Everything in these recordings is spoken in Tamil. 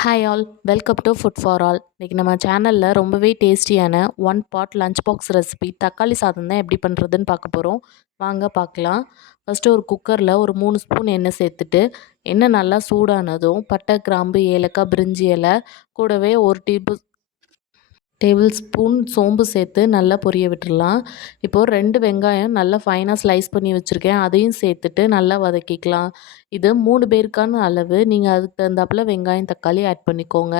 Hi all welcome to food for all இன்றைக்கி நம்ம சேனலில் ரொம்பவே டேஸ்டியான one pot lunch box recipe தக்காளி சாதம் தான் எப்படி பண்ணுறதுன்னு பார்க்க போகிறோம் வாங்க பார்க்கலாம். ஃபஸ்ட்டு ஒரு குக்கரில் ஒரு மூணு ஸ்பூன் எண்ணெய் சேர்த்துட்டு எண்ணெய் நல்லா சூடானதும் பட்டை கிராம்பு ஏலக்காய் பிரிஞ்சி இலை கூடவே ஒரு டீபு டேபிள் ஸ்பூன் சோம்பு சேர்த்து நல்லா பொரிய விட்டுடலாம். இப்போது ரெண்டு வெங்காயம் நல்லா ஃபைனாக ஸ்லைஸ் பண்ணி வச்சுருக்கேன். அதையும் சேர்த்துட்டு நல்லா வதக்கிக்கலாம். இது மூணு பேருக்கான அளவு. நீங்கள் அதுக்கு தகுந்தாப்பில் வெங்காயம் தக்காளி ஆட் பண்ணிக்கோங்க.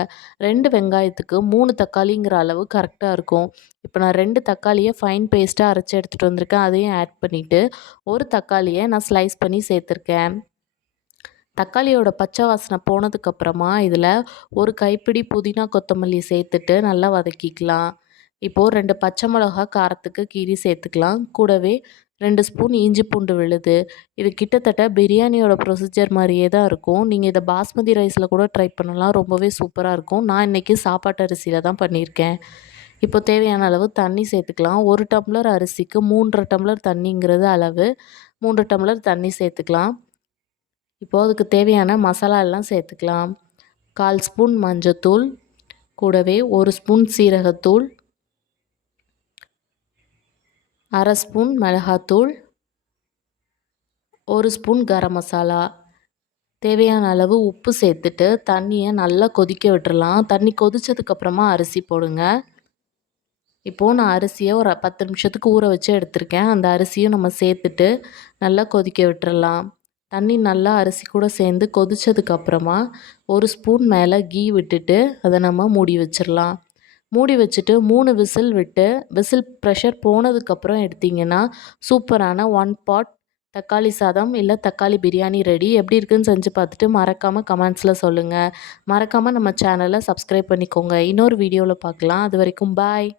ரெண்டு வெங்காயத்துக்கு மூணு தக்காளிங்கிற அளவு கரெக்டாக இருக்கும். இப்போ நான் ரெண்டு தக்காளியை ஃபைன் பேஸ்ட்டாக அரைச்சி எடுத்துகிட்டு வந்திருக்கேன். அதையும் ஆட் பண்ணிவிட்டு ஒரு தக்காளியை நான் ஸ்லைஸ் பண்ணி சேர்த்துருக்கேன். தக்காளியோட பச்சை வாசனை போனதுக்கப்புறமா இதில் ஒரு கைப்பிடி புதினா கொத்தமல்லி சேர்த்துட்டு நல்லா வதக்கிக்கலாம். இப்போது ரெண்டு பச்சை மிளகா காரத்துக்கு கீரி சேர்த்துக்கலாம். கூடவே ரெண்டு ஸ்பூன் இஞ்சி பூண்டு விழுது. இது கிட்டத்தட்ட பிரியாணியோட ப்ரொசீஜர் மாதிரியே தான் இருக்கும். நீங்கள் இதை பாஸ்மதி ரைஸில் கூட ட்ரை பண்ணலாம். ரொம்பவே சூப்பராக இருக்கும். நான் இன்றைக்கி சாப்பாட்டு அரிசியில் தான் பண்ணியிருக்கேன். இப்போ தேவையான அளவு தண்ணி சேர்த்துக்கலாம். ஒரு டம்ளர் அரிசிக்கு மூன்றரை டம்ளர் தண்ணிங்கிறது அளவு. மூன்று டம்ளர் தண்ணி சேர்த்துக்கலாம். இப்போது அதுக்கு தேவையான மசாலா எல்லாம் சேர்த்துக்கலாம். கால் ஸ்பூன் மஞ்சத்தூள் கூடவே ஒரு ஸ்பூன் சீரகத்தூள் அரை ஸ்பூன் மிளகாத்தூள் ஒரு ஸ்பூன் கரம் மசாலா. தேவையான அளவு உப்பு சேர்த்துட்டு தண்ணியை நல்லா கொதிக்க விட்டுறலாம். தண்ணி கொதித்ததுக்கப்புறமா அரிசி போடுங்க. இப்போது நான் அரிசியை ஒரு பத்து நிமிஷத்துக்கு ஊற வச்சு எடுத்திருக்கேன். அந்த அரிசியும் நம்ம சேர்த்துட்டு நல்லா கொதிக்க விட்டுறலாம். தண்ணி நல்லா அரிசி கூட சேர்ந்து கொதித்ததுக்கப்புறமா ஒரு ஸ்பூன் மேலே கீ விட்டுட்டு அதை நம்ம மூடி வச்சிடலாம் மூடி வச்சுட்டு மூணு விசில் விட்டு விசில் ப்ரெஷர் போனதுக்கப்புறம் எடுத்திங்கன்னா சூப்பரான ஒன் பாட் தக்காளி சாதம் இல்லை தக்காளி பிரியாணி ரெடி எப்படி இருக்குன்னு செஞ்சு பார்த்துட்டு மறக்காமல் கமெண்ட்ஸில் சொல்லுங்கள் மறக்காமல் நம்ம சேனலை சப்ஸ்கிரைப் பண்ணிக்கோங்க. இன்னொரு வீடியோவில் பார்க்கலாம். அது வரைக்கும் பாய்